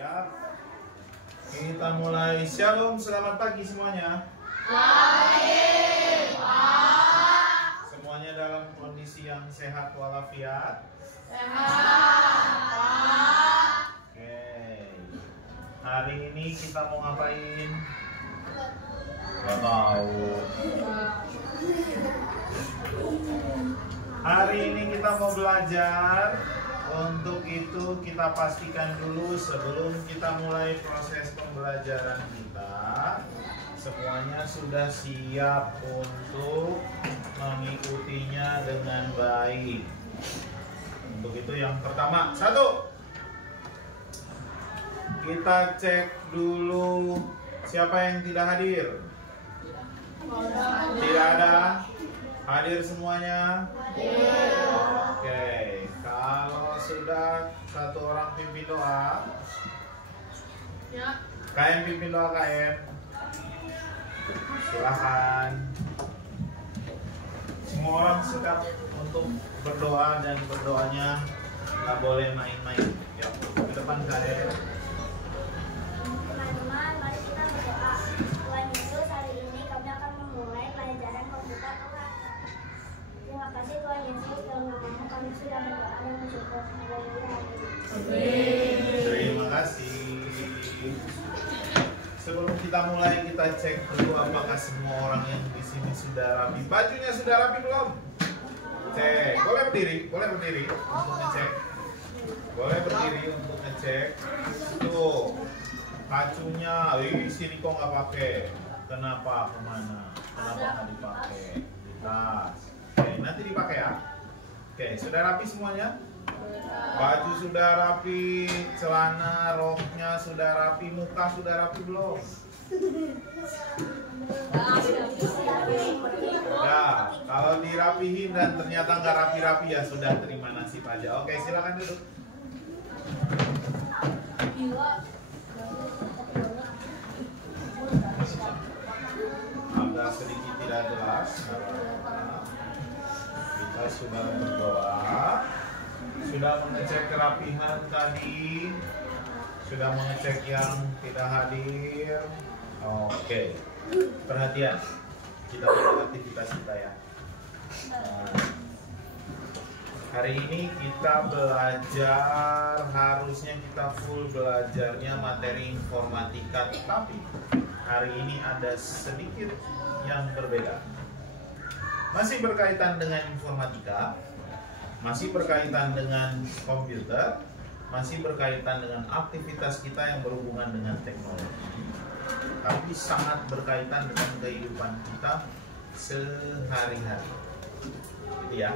Siap. Kita mulai. Shalom, selamat pagi semuanya. Pagi, Pak. Semuanya dalam kondisi yang sehat walafiat. Sehat, Pak. Oke. Hari ini kita mau ngapain? Gak tahu. Hari ini kita mau belajar. Untuk itu kita pastikan dulu sebelum kita mulai proses pembelajaran kita, semuanya sudah siap untuk mengikutinya dengan baik. Untuk itu yang pertama, satu, kita cek dulu siapa yang tidak hadir. Tidak ada. Hadir semuanya? Oke, kalau sudah satu orang pimpin doa. Ya. KM pimpin doa KM. Silahkan. Semua orang siap untuk berdoa dan berdoanya nggak boleh main-main. Ya, ke depan KM. Teman-teman, mari kita berdoa. Tuhan Yesus, hari ini kami akan memulai pelajaran komputer kelas. Terima kasih Tuhan Yesus, dalam nama-Mu kami sudah berdoa dan bersyukur. Haleluya. Terima kasih. Sebelum kita mulai, kita cek dulu apakah semua orang yang di sini sudah rapi. Bajunya sudah rapi belum? Cek. Boleh berdiri untuk ngecek. Boleh berdiri untuk ngecek. Tuh, kacunya, sini kok nggak pakai. Kenapa? Kemana? Kenapa nggak dipakai? Di tas. Oke, nanti dipakai ya. Oke, sudah rapi semuanya? Baju sudah rapi, celana, roknya sudah rapi, muka sudah rapi belum? Ya, kalau dirapihin dan ternyata nggak rapi-rapi ya sudah terima nasib aja. Oke, silakan duduk. Agak sedikit tidak jelas. Kita sudah berdoa, sudah mengecek kerapihan tadi, sudah mengecek yang tidak hadir. Oke, perhatian, kita mulai aktivitas kita ya. Hari ini kita belajar, harusnya kita full belajarnya materi informatika, tapi hari ini ada sedikit yang berbeda. Masih berkaitan dengan informatika, masih berkaitan dengan komputer, masih berkaitan dengan aktivitas kita yang berhubungan dengan teknologi, tapi sangat berkaitan dengan kehidupan kita sehari-hari. Jadi ya,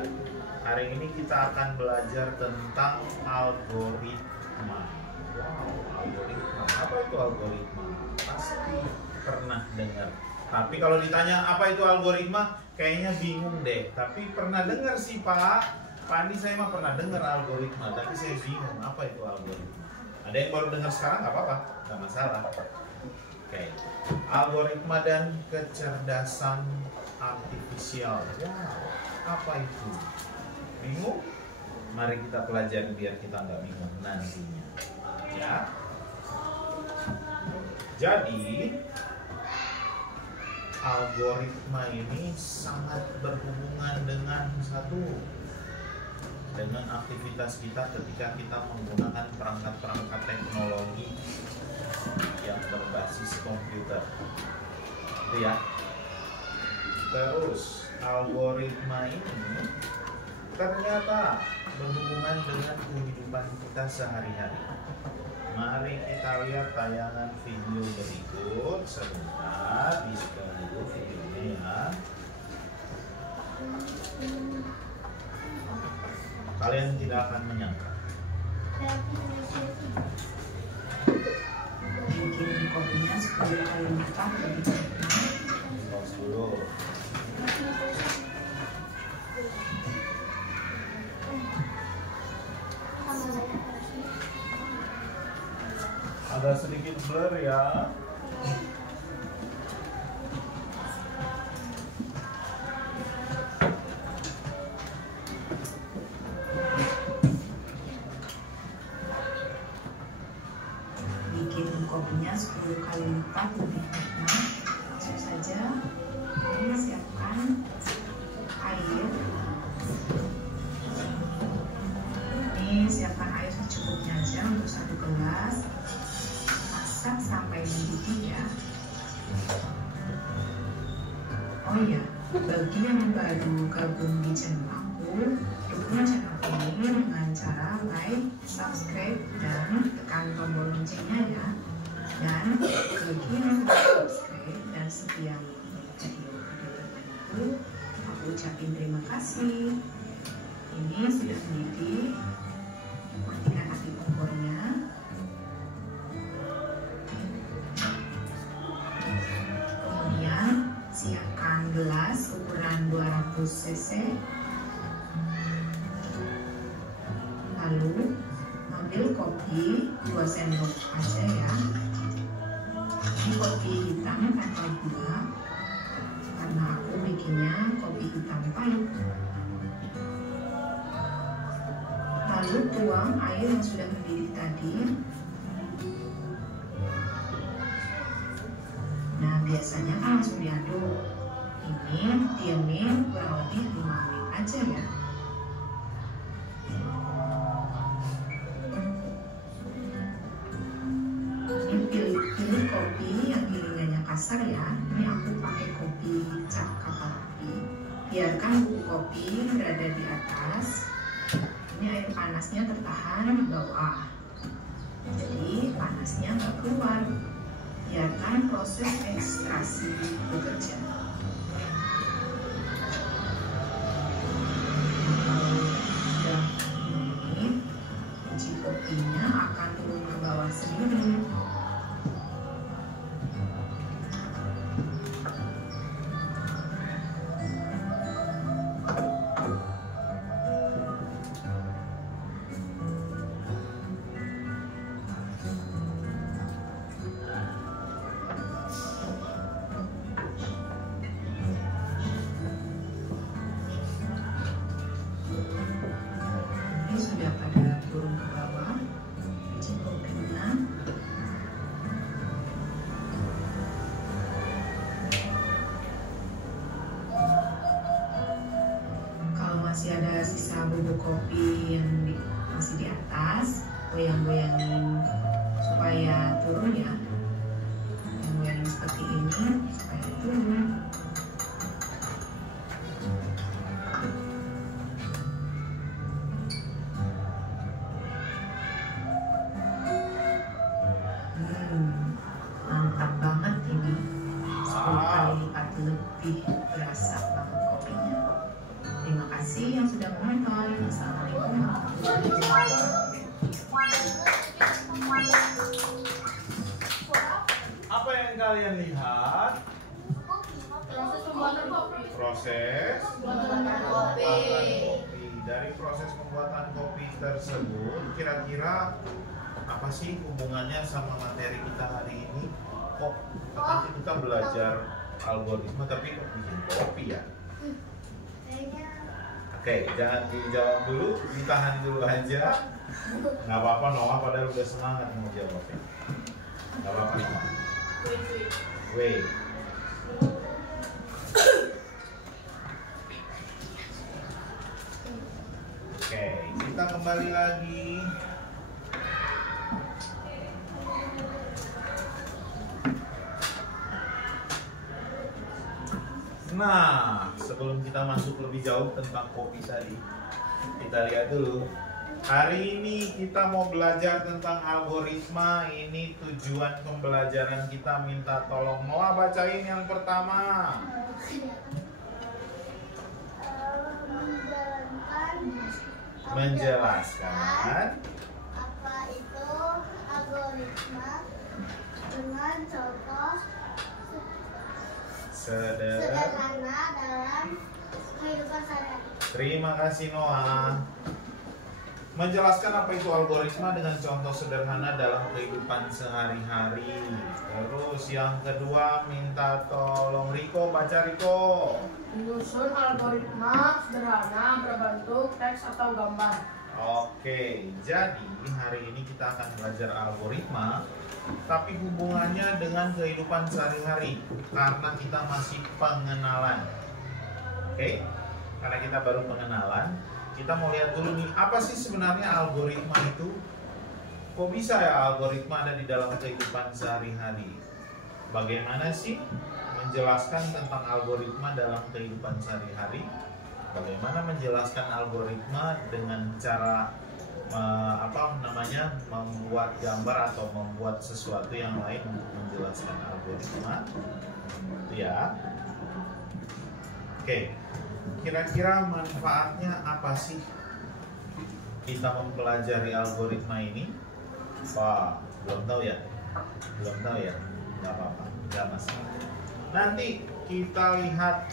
hari ini kita akan belajar tentang algoritma. Wow, algoritma. Apa itu algoritma? Pasti pernah dengar. Tapi kalau ditanya apa itu algoritma, kayaknya bingung deh. Tapi pernah dengar sih Pak. Pak Andi, saya mah pernah dengar algoritma, tapi saya bingung apa itu algoritma. Ada yang baru dengar sekarang, nggak apa-apa, nggak masalah. Oke, algoritma dan kecerdasan artifisial. Wow, apa itu? Bingung? Mari kita pelajari biar kita nggak bingung nantinya. Ya. Jadi algoritma ini sangat berhubungan dengan dengan aktivitas kita ketika kita menggunakan perangkat-perangkat teknologi yang berbasis komputer. Itu ya. Terus algoritma ini ternyata berhubungan dengan kehidupan kita sehari-hari. Mari kita lihat tayangan video berikut. Sebentar, di-setel dulu videonya ya. Kalian tidak akan menyangka. Bikin kopinya supaya kayu matang lebih Pause dulu. Agak sedikit blur ya. kopinya 10 kali lipat lebih nikmat. Langsung saja ini siapkan air. Ini siapkan air secukupnya aja untuk 1 gelas. Masak sampai mendidih ya. Oh iya, bagi yang baru gabung di channel aku, dukung channel ini dengan cara like, subscribe, dan tekan tombol loncengnya ya. Dan bagi yang sudah subscribe dan setia mengikuti video-video terbaruku, aku ucapin terima kasih. Ini sudah mendidih. Matikan api kompornya. Kemudian siapkan gelas ukuran 200 cc. Lalu ambil kopi 2 sendok aja ya. Ini kopi hitam tanpa gula karena aku bikinnya kopi hitam pahit. Lalu tuang air yang sudah mendidih tadi. Nah, biasanya kan langsung diaduk. Ini diamin kurang lebih 5 menit aja ya. Ini pilih kopi yang gilingannya kasar ya. Ini aku pakai kopi cap kapal api. Biarkan bubuk kopi berada di atas. Ini air panasnya tertahan di bawah. Jadi panasnya nggak keluar. Biarkan proses ekstraksi bekerja. Sudah ini, biji kopinya akan turun ke bawah sendiri. Sudah pada turun ke bawah biji kopinya. Kalau masih ada sisa bubuk kopi yang masih di atas, goyang-goyangin supaya turun ya. Goyang-goyangin seperti ini supaya turun. Mantap banget ini. 10 kali lipat lebih berasa banget kopinya. Terima kasih yang sudah menonton. Assalamualaikum warahmatullahi wabarakatuh. Apa yang kalian lihat? Proses pembuatan kopi. Proses Pembuatan kopi. kopi. Dari proses pembuatan kopi tersebut, kira-kira apa sih hubungannya sama materi kita hari ini? Kok nanti kita belajar algoritma tapi kok bikin kopi ya? Oke, jangan dijawab dulu, ditahan dulu aja. Nggak apa-apa Noah, padahal udah semangat mau jawabnya. Nggak apa-apa Noah. Wait. Oke, kita kembali lagi. Nah, sebelum kita masuk lebih jauh tentang kopi tadi, kita lihat dulu. Hari ini kita mau belajar tentang algoritma. Ini tujuan pembelajaran kita. Minta tolong Noah bacain yang pertama. Menjelaskan apa itu algoritma dengan contoh sederhana dalam kehidupan sehari-hari. Terima kasih Noah. Menjelaskan apa itu algoritma dengan contoh sederhana dalam kehidupan sehari-hari. Terus yang kedua minta tolong Riko, baca Riko. Menyusun algoritma sederhana berbentuk teks atau gambar. Oke, jadi hari ini kita akan belajar algoritma, tapi hubungannya dengan kehidupan sehari-hari karena kita masih pengenalan. Oke, karena kita baru pengenalan, kita mau lihat dulu nih, apa sih sebenarnya algoritma itu? Kok bisa ya algoritma ada di dalam kehidupan sehari-hari? Bagaimana sih menjelaskan tentang algoritma dalam kehidupan sehari-hari? Bagaimana menjelaskan algoritma dengan cara membuat gambar atau membuat sesuatu yang lain untuk menjelaskan algoritma, ya. Oke, kira-kira manfaatnya apa sih kita mempelajari algoritma ini? Wah, belum tahu ya, nggak apa-apa, nggak masalah. Nanti kita lihat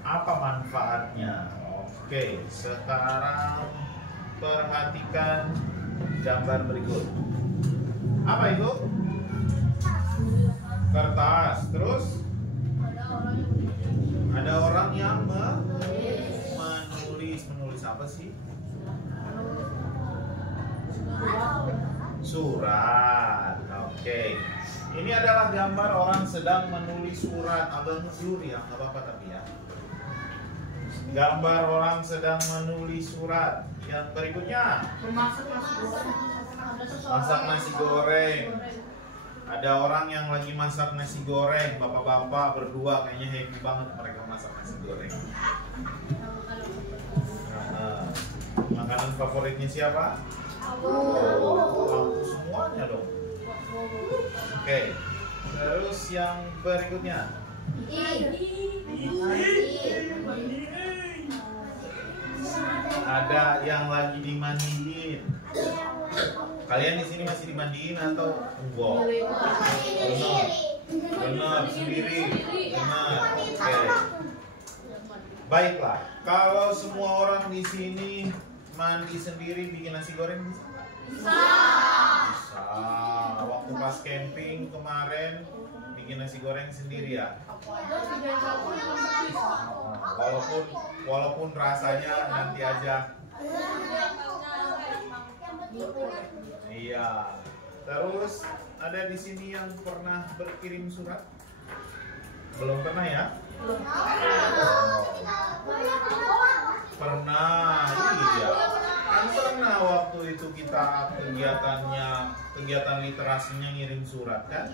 apa manfaatnya. Oke, sekarang perhatikan gambar berikut. Apa itu? Kertas. Terus ada orang yang menulis apa sih? Surat. Oke. Ini adalah gambar orang sedang menulis surat. Agak ngejur ya, nggak apa-apa tapi ya. Gambar orang sedang menulis surat. Yang berikutnya, masak nasi goreng. Ada orang yang lagi masak nasi goreng. Bapak-bapak berdua kayaknya happy banget mereka masak nasi goreng. Makanan favoritnya siapa? Aku semuanya dong. Oke. Terus yang berikutnya, ada yang lagi dimandiin. Kalian di sini masih dimandiin atau enggak? Benar, sendiri. Benar. Oke. Baiklah, kalau semua orang di sini mandi sendiri bikin nasi goreng bisa? Bisa. Waktu pas camping kemarin bikin nasi goreng sendiri ya. Walaupun rasanya nanti aja. Iya. Terus ada di sini yang pernah berkirim surat? Belum pernah ya? Pernah, iya. Kan pernah waktu itu kita kegiatan literasinya ngirim surat kan?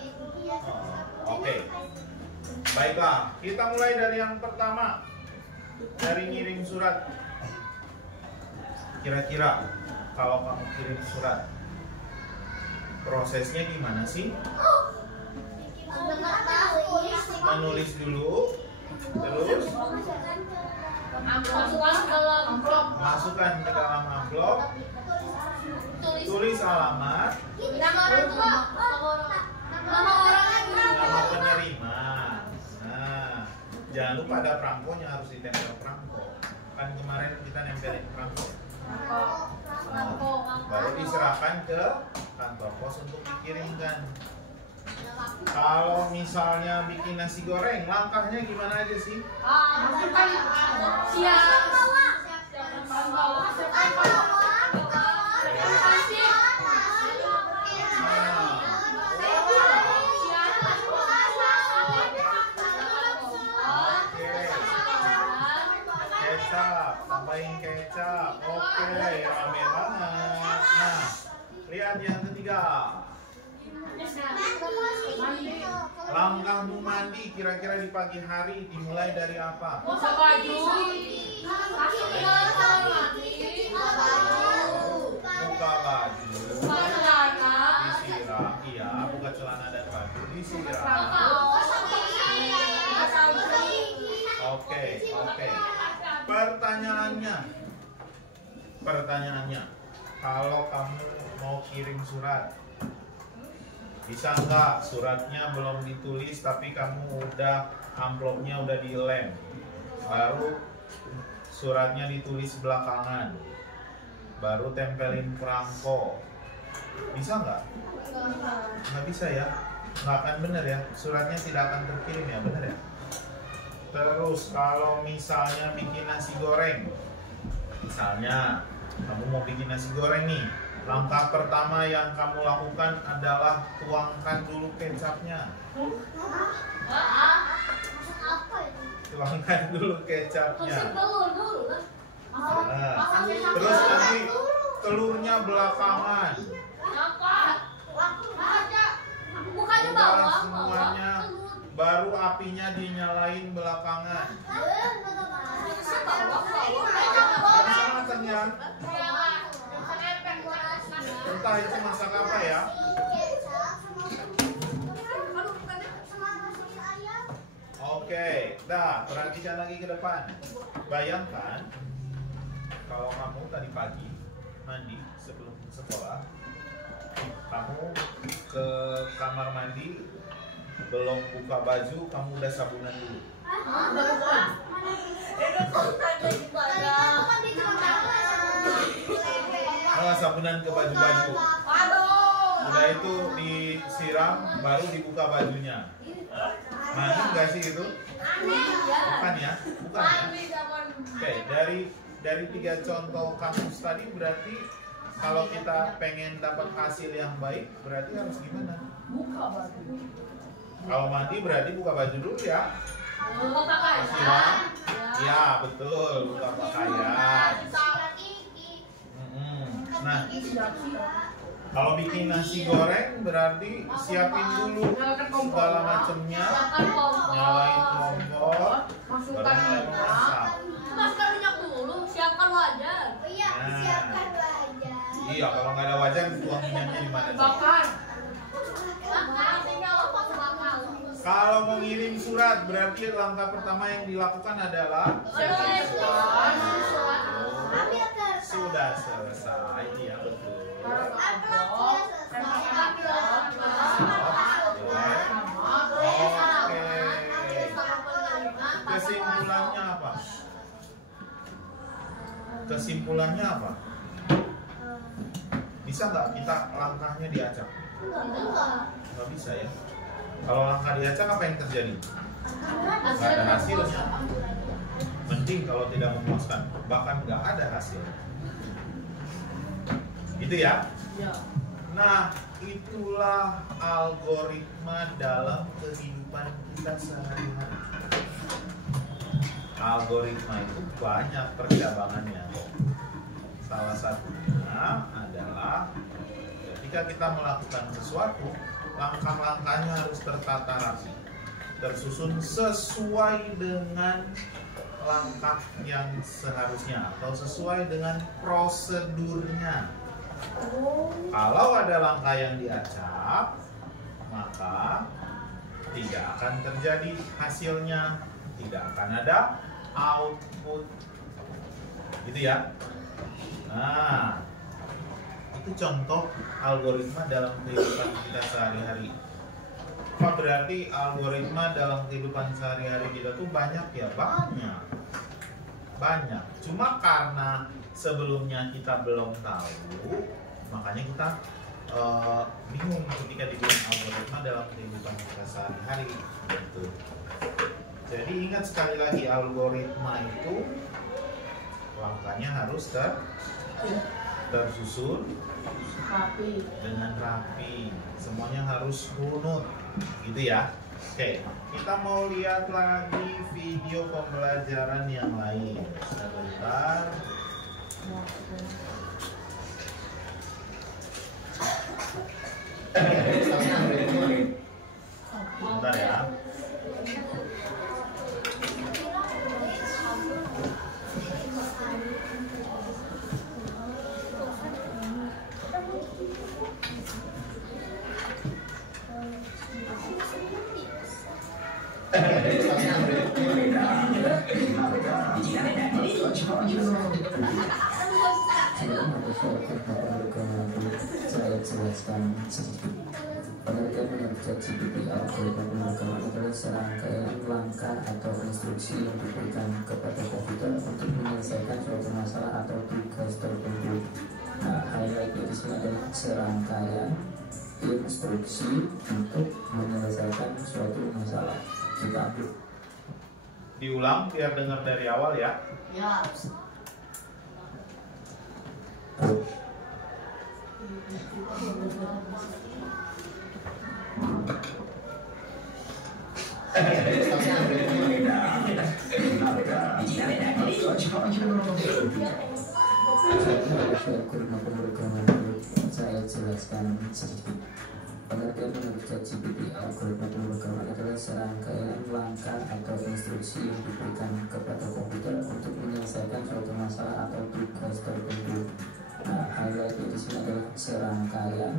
Oke. Baiklah, kita mulai dari yang pertama. Dari ngirim surat. Kira-kira kalau kamu kirim surat, prosesnya gimana sih? Menulis dulu, terus masukkan ke dalam amplop, tulis alamat, nama penerima. Nah, jangan lupa ada perangkonya, harus ditempel perangko. Kan kemarin kita nempelin perangko. Baru diserahkan ke kantor pos untuk dikirimkan. Kalau misalnya bikin nasi goreng, langkahnya gimana aja sih? Kecap, tambahin kecap. Oke, rame banget. Nah, lihat yang ketiga. Langkahmu mandi kira-kira di pagi hari dimulai dari apa? Buka baju. Buka baju. Disiram. Iya, buka celana dan baju. Disiram. Oke. Pertanyaannya, kalau kamu mau kirim surat, bisa nggak suratnya belum ditulis tapi kamu amplopnya udah dilem, baru suratnya ditulis belakangan, baru tempelin perangko, bisa nggak? Nggak bisa ya, nggak akan bener ya, suratnya tidak akan terkirim ya, bener ya. Terus kalau misalnya bikin nasi goreng, misalnya Kamu mau bikin nasi goreng nih. Langkah pertama yang kamu lakukan adalah tuangkan dulu kecapnya. Apa itu? Tuangkan dulu kecapnya. telur dulu lah. Nah, terus nanti telurnya belakangan. Bukannya Udah bawang, semuanya, baru apinya dinyalain belakangan. Yang sana ya. Entah itu masak apa ya. Oke, dah perhatikan lagi ke depan. Bayangkan kalau kamu tadi pagi mandi sebelum sekolah, kamu ke kamar mandi belum buka baju, kamu udah sabunan dulu. Sabunan ke baju-baju. Udah itu disiram, baru dibuka bajunya. Mandi nggak sih itu? Bukan ya? Bukan ya? Oke, dari 3 contoh kasus tadi berarti kalau kita pengen dapat hasil yang baik berarti harus gimana? Buka baju. Kalau mandi berarti buka baju dulu ya? Buka pakaian. Siram? Ya betul, buka pakaian. Nah, kalau bikin nasi goreng berarti siapin dulu segala macamnya, nyalain kompor, baru mulai memasak. Masukkan minyak dulu, siapkan wajan. Iya, siapkan wajan. Iya, kalau nggak ada wajan, tuang minyaknya di mana? Bakar. Kalau mau ngirim surat, berarti langkah pertama yang dilakukan adalah siapin surat. Ambil kertas. Sudah selesai, iya betul. Kesimpulannya apa? Kesimpulannya apa? Bisa nggak kita langkahnya diacak? Nggak bisa ya. Kalau langkah diacak apa yang terjadi? Nggak ada hasilnya. Mending kalau tidak memuaskan, bahkan nggak ada hasilnya. Gitu ya? Nah, itulah algoritma dalam kehidupan kita sehari-hari. Algoritma itu banyak percabangannya. Salah satunya adalah ketika kita melakukan sesuatu, langkah-langkahnya harus tertata rapi, tersusun sesuai dengan langkah yang seharusnya atau sesuai dengan prosedurnya. Kalau ada langkah yang diacak, maka tidak akan terjadi hasilnya, tidak akan ada output. Gitu ya. Nah, itu contoh algoritma dalam kehidupan kita sehari-hari. Apa berarti algoritma dalam kehidupan sehari-hari kita tuh banyak ya? Banyak. Cuma karena sebelumnya kita belum tahu, makanya kita bingung ketika dibilang algoritma dalam kehidupan kita sehari-hari. Gitu. Jadi ingat sekali lagi, algoritma itu langkahnya harus tersusun dengan rapi, semuanya harus runut, gitu ya. Oke, kita mau lihat lagi video pembelajaran yang lain. Sebentar. Bentar ya. Saya jelaskan sedikit. Penelitian menurut GPT, algoritma pemrograman adalah serangkaian langkah atau instruksi yang diberikan kepada komputer untuk menyelesaikan suatu masalah atau tugas tertentu. Nah, highlight itu adalah serangkaian instruksi untuk menyelesaikan suatu masalah. Kita ambil. Diulang biar dengar dari awal ya. Ya. Saya jelaskan sedikit. Pengertian menurut ChatGPT, algoritma pemrograman adalah serangkaian langkah atau instruksi yang diberikan kepada komputer untuk menyelesaikan suatu masalah atau tugas tertentu. Nah, highlightnya di sini adalah serangkaian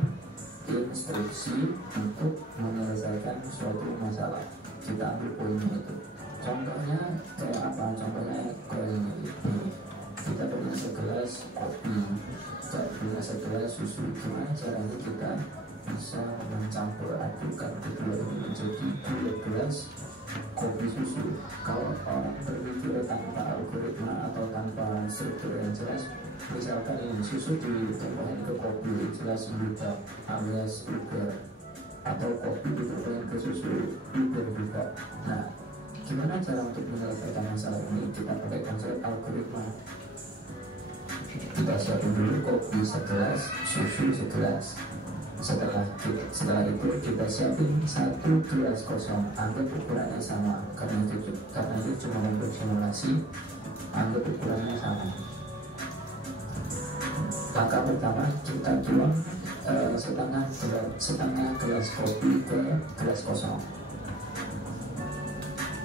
instruksi untuk menyelesaikan suatu masalah. Kita ambil poinnya itu. Contohnya kayak apa? Contohnya kayak ini. Kita punya segelas kopi, punya segelas susu. Gimana caranya kita bisa mencampur adukan kedua ini menjadi 2 gelas kopi susu? Kalau orang berpikir tanpa algoritma atau tanpa struktur yang jelas, misalkan ini susu ditambahin ke kopi, jelas berubah alias uber, atau kopi ditambahin ke susu uber juga. Nah, gimana cara untuk menyelesaikan masalah ini? Kita pakai konsep algoritma. Kita siapin dulu kopi segelas, susu segelas. Setelah itu kita siapin 1 gelas kosong, anggap ukurannya sama, karena itu cuma untuk simulasi, anggap ukurannya sama. Langkah pertama, kita tuang setengah gelas kopi ke gelas kosong.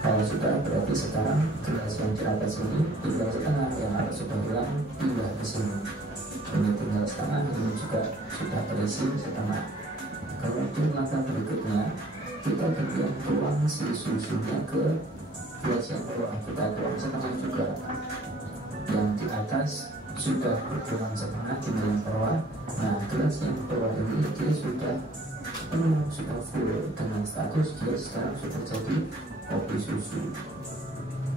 Kalau sudah, berarti sekarang gelas yang di atas ini tinggal setengah, yang atas sudah hilang, pindah ke sini. Ini tinggal setengah, ini juga sudah terisi setengah. Kemudian langkah berikutnya, kita kemudian tuang si susunya ke gelas yang bawah, kita tuang setengah juga. Yang di atas sudah berkurang setengah, tinggal yang bawah. Nah, gelas yang bawah ini dia sudah penuh, sudah full, dengan status dia sekarang sudah jadi kopi susu.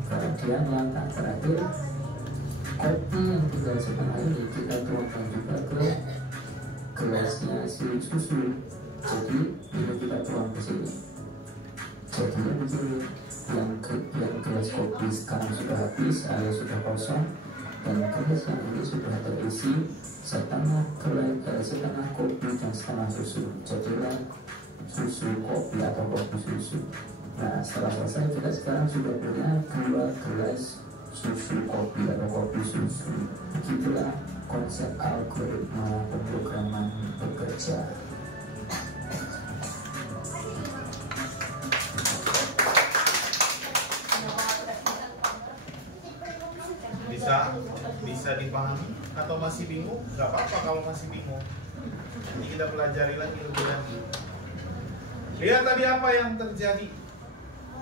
Kemudian langkah terakhir, kopi yang tinggal setengah ini kita tuangkan juga ke gelasnya si susu. Jadi ini kita tuang ke sini. Jadinya begini, yang gelas kopi sekarang sudah habis alias sudah kosong, dan gelas yang ini sudah terisi setengah kopi dan setengah susu. Jadilah susu kopi atau kopi susu. Nah, setelah selesai kita sekarang sudah punya 2 gelas susu kopi atau kopi susu. Begitulah konsep algoritma pemrograman bekerja. Bisa dipahami atau masih bingung? Gak apa-apa kalau masih bingung. Nanti kita pelajari lagi lebih lanjut. Lihat tadi apa yang terjadi.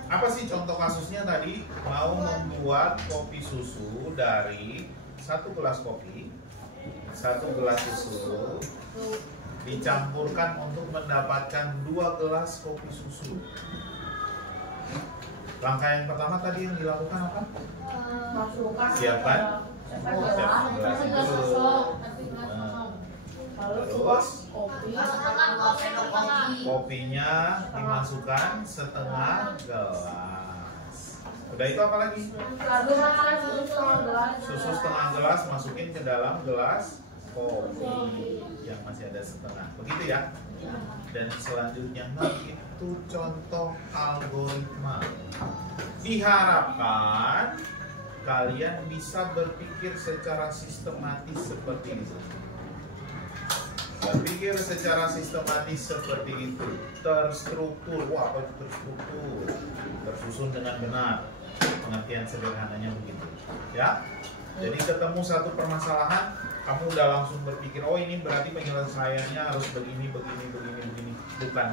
Apa sih contoh kasusnya tadi? Mau membuat kopi susu dari 1 gelas kopi, 1 gelas susu dicampurkan untuk mendapatkan 2 gelas kopi susu. Langkah yang pertama tadi yang dilakukan apa? Siapkan gelas itu. Terus kopinya dimasukkan setengah gelas. Udah, itu apa lagi? Susu setengah gelas masukin ke dalam gelas kopi yang masih ada setengah. Begitu ya. Dan selanjutnya itu contoh algoritma. Diharapkan kalian bisa berpikir secara sistematis seperti itu. Berpikir secara sistematis seperti itu, terstruktur. Wah, apa itu terstruktur? Tersusun dengan benar. Pengertian sederhananya begitu, ya. Jadi ketemu satu permasalahan, kamu udah langsung berpikir, oh ini berarti penyelesaiannya harus begini, bukan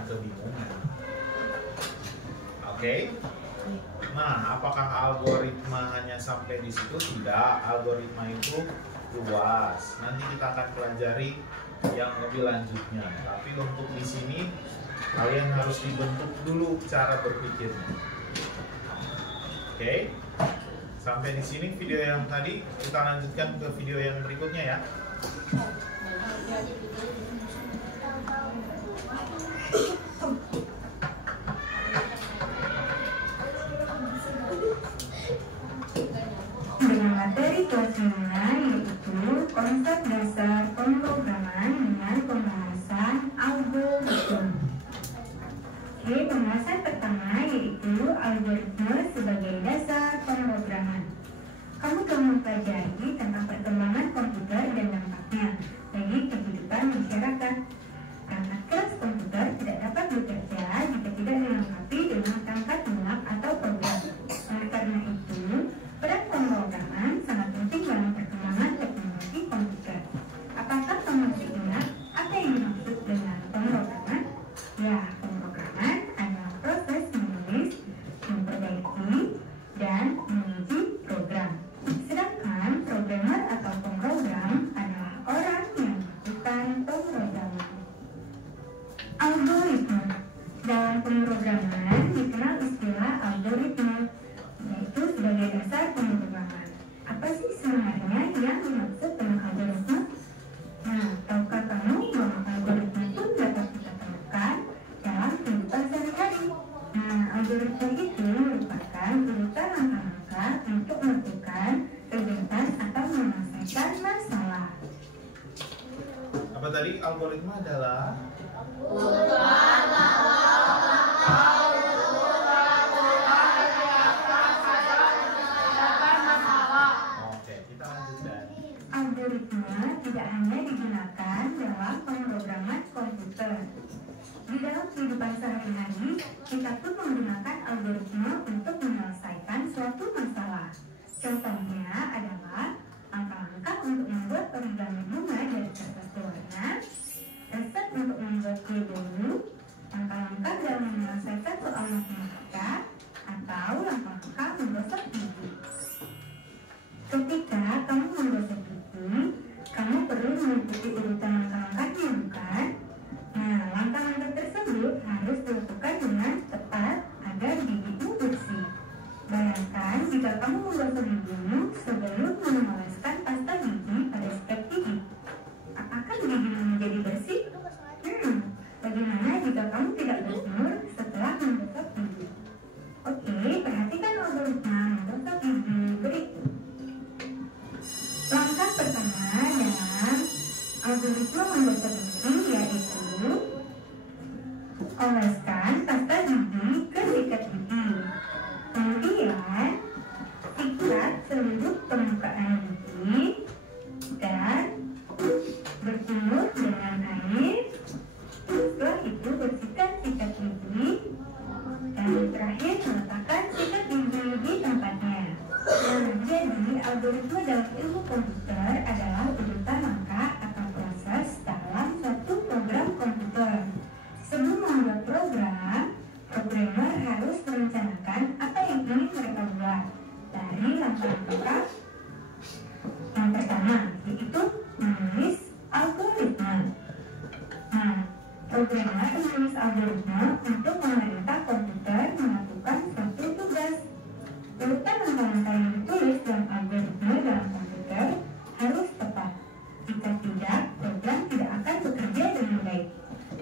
kebingungan. Oke. Nah, apakah algoritma hanya sampai di situ? Tidak, algoritma itu luas. Nanti kita akan pelajari yang lebih lanjutnya. Tapi untuk di sini kalian harus dibentuk dulu cara berpikirnya. Oke. Sampai di sini video yang tadi, kita lanjutkan ke video yang berikutnya ya. Dengan materi kelas menengah yaitu konsep dasar pemrograman dengan algoritma sebagai dasar pemrograman. Kamu telah mempelajari tentang perkembangan komputer dan dampaknya bagi kehidupan masyarakat. Perangkat keras komputer tidak dapat bekerja jika tidak dilengkapi dengan perangkat lunak atau program. Oleh karena itu, peran pemrograman sangat penting dalam perkembangan teknologi komputer. Apakah kamu masih ingat apa yang dimaksud dengan pemrograman? Ya, pemrograman adalah proses menulis, memperbaiki, dan menguji program. Sedangkan programmer atau pemrogram adalah orang yang melakukan pemrograman. Algoritma. Dalam pemrograman dikenal istilah algoritma, yaitu sebagai dasar pemrograman. Apa sih sebenarnya yang dimaksud dengan algoritma? Nah, tahukah kamu bahwa algoritma itu dapat kita temukan dalam kehidupan sehari-hari? Nah, algoritma itu merupakan urutan langkah-langkah untuk melakukan kegiatan atau menyelesaikan masalah. Apa tadi algoritma adalah? Oke, kita lanjutkan. Algoritma tidak hanya digunakan dalam pemrograman komputer. Di dalam kehidupan sehari-hari, kita pun menggunakan algoritma untuk menyelesaikan suatu masalah. Contohnya adalah langkah-langkah untuk membuat origami bunga dari kertas berwarna, resep untuk membuat kue bolu, langkah-langkah dalam menyelesaikan soal matematika, atau langkah-langkah menggosok gigi. Ketika kamu menggosok gigi, kamu perlu mengikuti urutan langkah-langkahnya, bukan? Nah, langkah-langkah tersebut harus dilakukan dengan tepat agar gigimu bersih. Bayangkan jika kamu menggosok gigimu sebelum mengoleskan pasta gigi pada sikat gigi. Apakah gigimu menjadi bersih? Bagaimana jika kamu tidak berjemur setelah menggosok gigi? Oke, perhatikan algoritma menggosok gigi berikut. Langkah pertama dalam algoritma menggosok gigi yaitu oleskan pasta gigi ke sikat gigi. Kemudian sikat seluruh permukaan gigi dan berjemur dengan air. Setelah itu bersihkan sikat gigi dan terakhir meletakkan sikat gigi di tempatnya. Nah, jadi algoritma dalam ilmu komputer adalah urutan langkah atau proses dalam suatu program komputer. Sebelum membuat program, programmer harus merencanakan apa yang ingin mereka buat dari langkah-langkah yang pertama, yaitu menulis algoritma. Nah, programmer menulis algoritma untuk memerintah komputer melakukan suatu tugas. Urutan langkah-langkah yang ditulis dalam algoritma dalam komputer harus tepat. Jika tidak, program tidak akan bekerja dengan baik.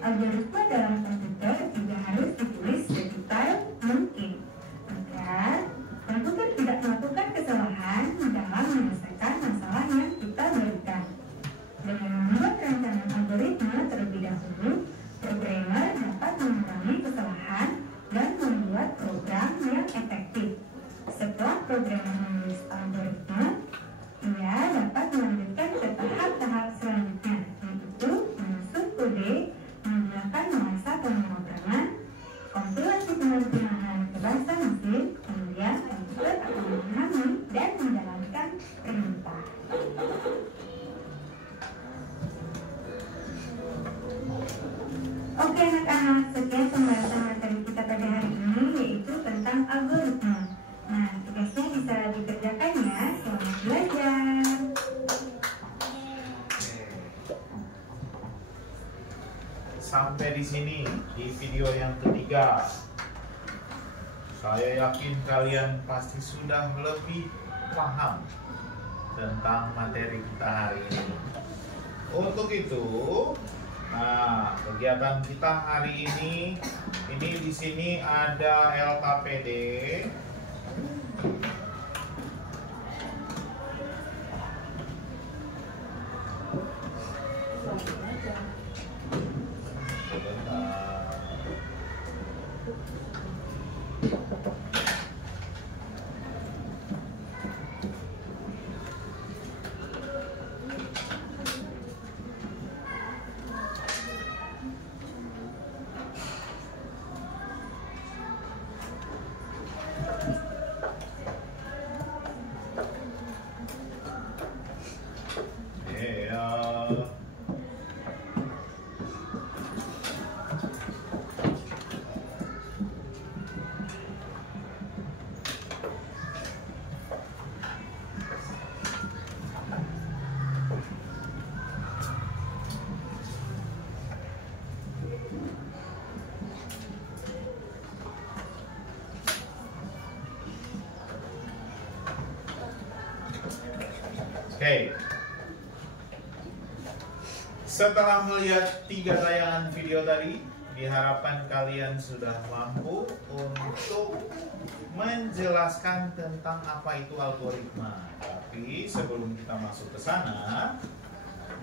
Algoritma dalam komputer juga harus ditulis sedetail mungkin agar komputer tidak melakukan kesalahan dalam menyelesaikan masalah yang kita berikan. Dengan membuat rancangan algoritma terlebih dahulu, programmer dapat mengurangi kesalahan dan membuat program yang efektif. Setelah programmer menulis algoritma, ia dapat melanjutkan ke tahap-tahap selanjutnya, yaitu menyusun kode, menggunakan bahasa pemrograman, kompilasi penerjemahan ke bahasa mesin, kemudian komputer akan memahami dan menjalankan perintah. Oke anak-anak, sekian pembahasan materi kita pada hari ini, yaitu tentang algoritma. Nah, tugasnya bisa dikerjakan ya. Selamat belajar. Sampai di sini di video yang ketiga. Saya yakin kalian pasti sudah lebih paham tentang materi kita hari ini. Untuk itu, nah, kegiatan kita hari ini di sini ada LKPD. Oke. Setelah melihat 3 tayangan video tadi, diharapkan kalian sudah mampu untuk menjelaskan tentang apa itu algoritma. Tapi sebelum kita masuk ke sana,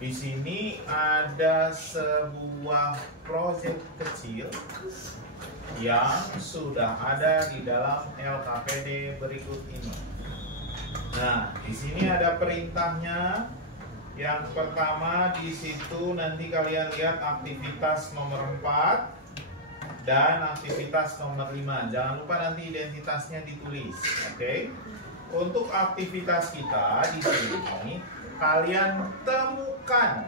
di sini ada sebuah proyek kecil yang sudah ada di dalam LKPD berikut ini. Nah, di sini ada perintahnya. Yang pertama di situ nanti kalian lihat aktivitas nomor 4 dan aktivitas nomor 5. Jangan lupa nanti identitasnya ditulis, oke? Untuk aktivitas kita di sini kalian temukan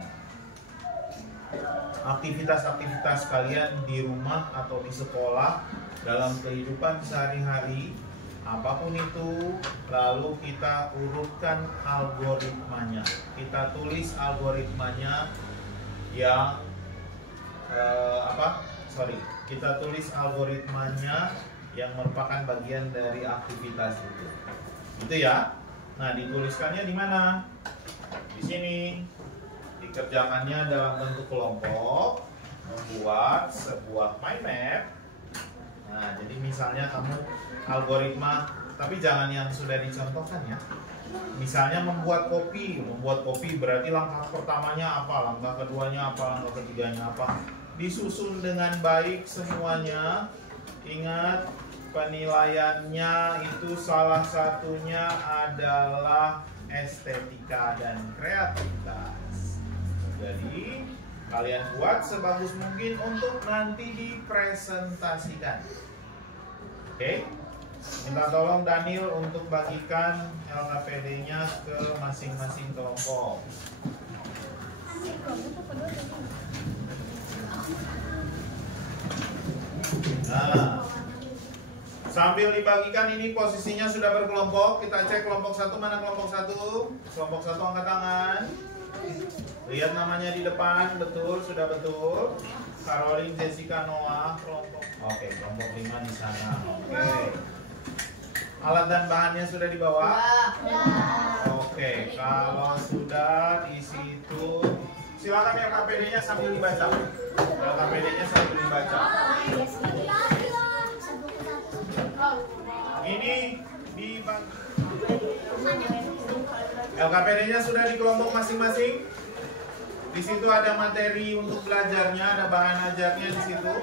aktivitas-aktivitas kalian di rumah atau di sekolah dalam kehidupan sehari-hari. Apapun itu, lalu kita urutkan algoritmanya. Kita tulis algoritmanya yang kita tulis algoritmanya yang merupakan bagian dari aktivitas itu. Itu ya. Nah, dituliskannya di mana? Di sini. Dikerjakannya dalam bentuk kelompok, membuat sebuah mind map. Nah, jadi misalnya kamu algoritma, tapi jangan yang sudah dicontohkan ya. Misalnya membuat kopi berarti langkah pertamanya apa, langkah keduanya apa, langkah ketiganya apa. Disusun dengan baik semuanya. Ingat, penilaiannya itu salah satunya adalah estetika dan kreativitas. Jadi kalian buat sebagus mungkin untuk nanti dipresentasikan. Oke? Minta tolong Daniel untuk bagikan LKPD-nya ke masing-masing kelompok. Nah, sambil dibagikan ini posisinya sudah berkelompok. Kita cek kelompok 1, mana kelompok 1? Kelompok 1 angkat tangan. Lihat namanya di depan, betul, sudah betul. Caroline, Jessica, Noah, kelompok. Oke, kelompok 5 di sana. Oke. Alat dan bahannya sudah dibawa? Oke, kalau sudah di situ, silakan LKPD-nya sambil dibaca. LKPD-nya sambil dibaca. Ini dibagi. LKPD-nya sudah di kelompok masing-masing. Di situ ada materi untuk belajarnya, ada bahan ajarnya di situ.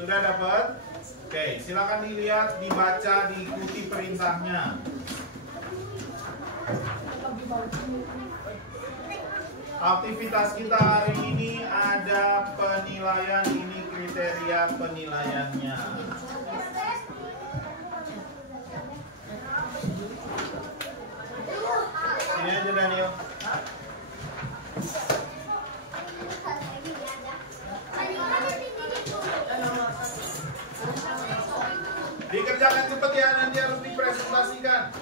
Sudah dapat? Oke, silakan dilihat, dibaca, diikuti perintahnya. Aktivitas kita hari ini ada penilaian, ini kriteria penilaiannya. Sini aja Daniel. Dikerjakan cepat ya, nanti harus dipresentasikan.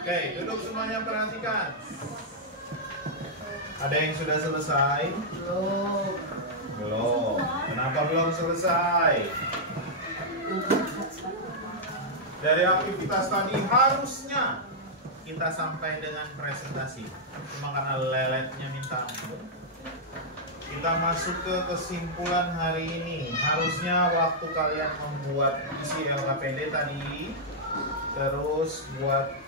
Oke, duduk semuanya, perhatikan. Ada yang sudah selesai? Belum. Kenapa belum selesai? Dari aktivitas tadi harusnya kita sampai dengan presentasi. Cuma karena leletnya minta ampun. Kita masuk ke kesimpulan hari ini. Harusnya waktu kalian membuat isi LKPD tadi, terus buat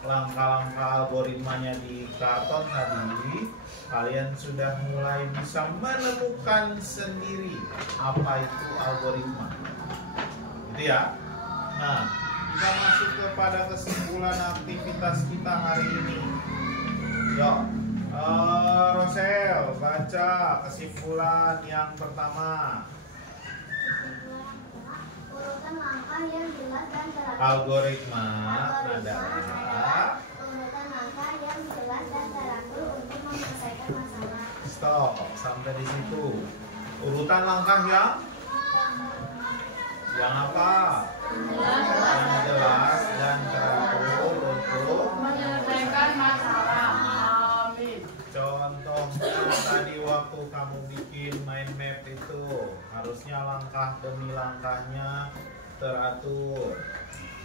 langkah-langkah algoritmanya di karton tadi, kalian sudah mulai bisa menemukan sendiri apa itu algoritma, gitu ya. Nah, kita masuk kepada kesimpulan aktivitas kita hari ini. Yuk, Rosel, baca kesimpulan yang pertama. Urutan langkah yang jelas dan teratur. Algoritma adalah Urutan langkah yang jelas dan teratur untuk menyelesaikan masalah. stop sampai di situ. Urutan langkah yang apa? Yang jelas dan teratur untuk menyelesaikan masalah. Amin. contohnya tadi waktu kamu bikin mind map itu harusnya langkah demi langkahnya teratur.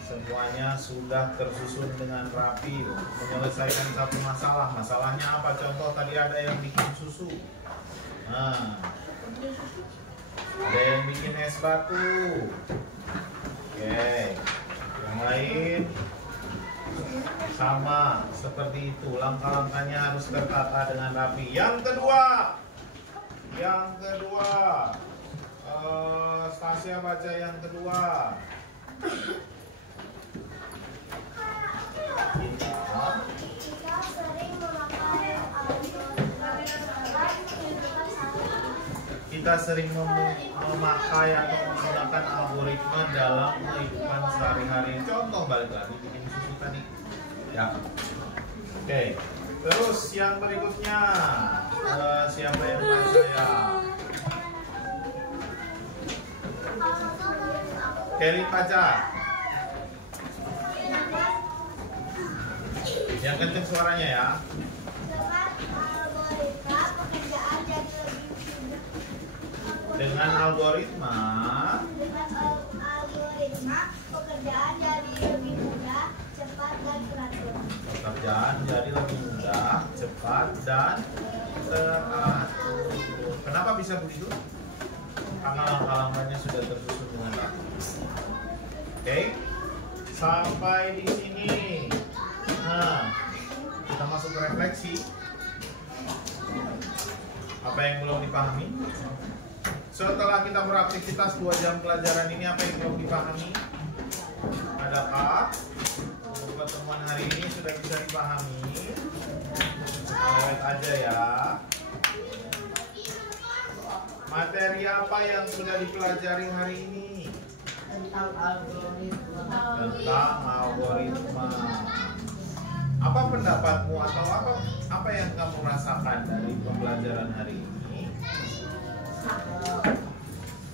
Semuanya sudah tersusun dengan rapi untuk menyelesaikan satu masalah. Masalahnya apa? Contoh tadi ada yang bikin susu. Nah, ada yang bikin es batu. Oke, yang lain sama seperti itu. Langkah-langkahnya harus tertata dengan rapi. Yang kedua, Stasia baca yang kedua. Kita sering memakai Kita sering memakai atau menggunakan algoritma dalam kehidupan sehari-hari. Contoh balik lagi bikin susu tadi. Ya. Oke. Terus yang berikutnya siapa yang baca ya? Kelly baca. Yang kenceng suaranya ya. Dengan algoritma pekerjaan jadi lebih mudah, cepat dan teratur. Pekerjaan jadi lebih mudah, cepat dan teratur. Kenapa bisa begitu? Karena langkah-langkahnya sudah tersusun dengan rapi. Oke, sampai di sini. Nah, kita masuk ke refleksi. Apa yang belum dipahami? Setelah kita beraktivitas 2 jam pelajaran ini, apa yang belum dipahami? Adakah pertemuan hari ini sudah bisa dipahami? Lihat aja ya. Materi apa yang sudah dipelajari hari ini? Tentang algoritma. Tentang algoritma. Apa pendapatmu atau apa yang kamu rasakan dari pembelajaran hari ini?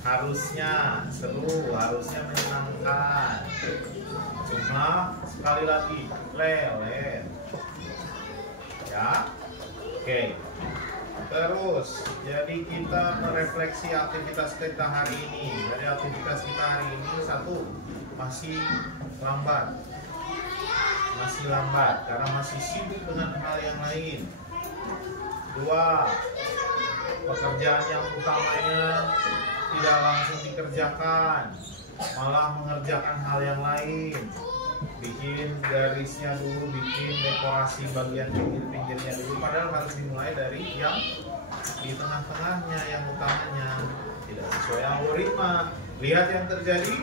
Harusnya seru, harusnya menyenangkan. Cuma sekali lagi lelet. Ya, oke. Terus, jadi kita merefleksi aktivitas kita hari ini. Dari aktivitas kita hari ini, 1, masih lambat. Masih lambat karena masih sibuk dengan hal yang lain. 2, pekerjaan yang utamanya tidak langsung dikerjakan, malah mengerjakan hal yang lain. Bikin garisnya dulu, bikin dekorasi bagian pinggir-pinggirnya dulu, padahal harus dimulai dari yang di tengah-tengahnya, yang utamanya. Tidak sesuai algoritma. Lihat yang terjadi.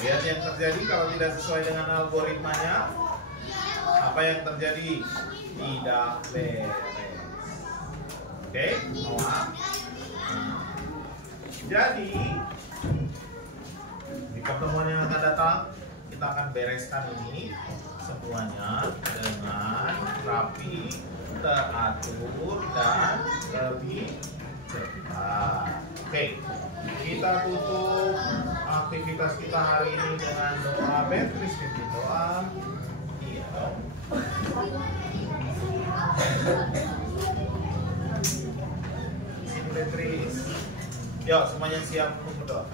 Lihat yang terjadi kalau tidak sesuai dengan algoritmanya. Apa yang terjadi? Tidak beres. Oke, Noah. Jadi di pertemuan yang akan datang kita akan bereskan ini semuanya dengan rapi, teratur dan lebih cepat. Oke, kita tutup aktivitas kita hari ini dengan doa. Beatrice pimpin doa. Iya dong. Sini Beatrice. Yuk semuanya siap untuk berdoa.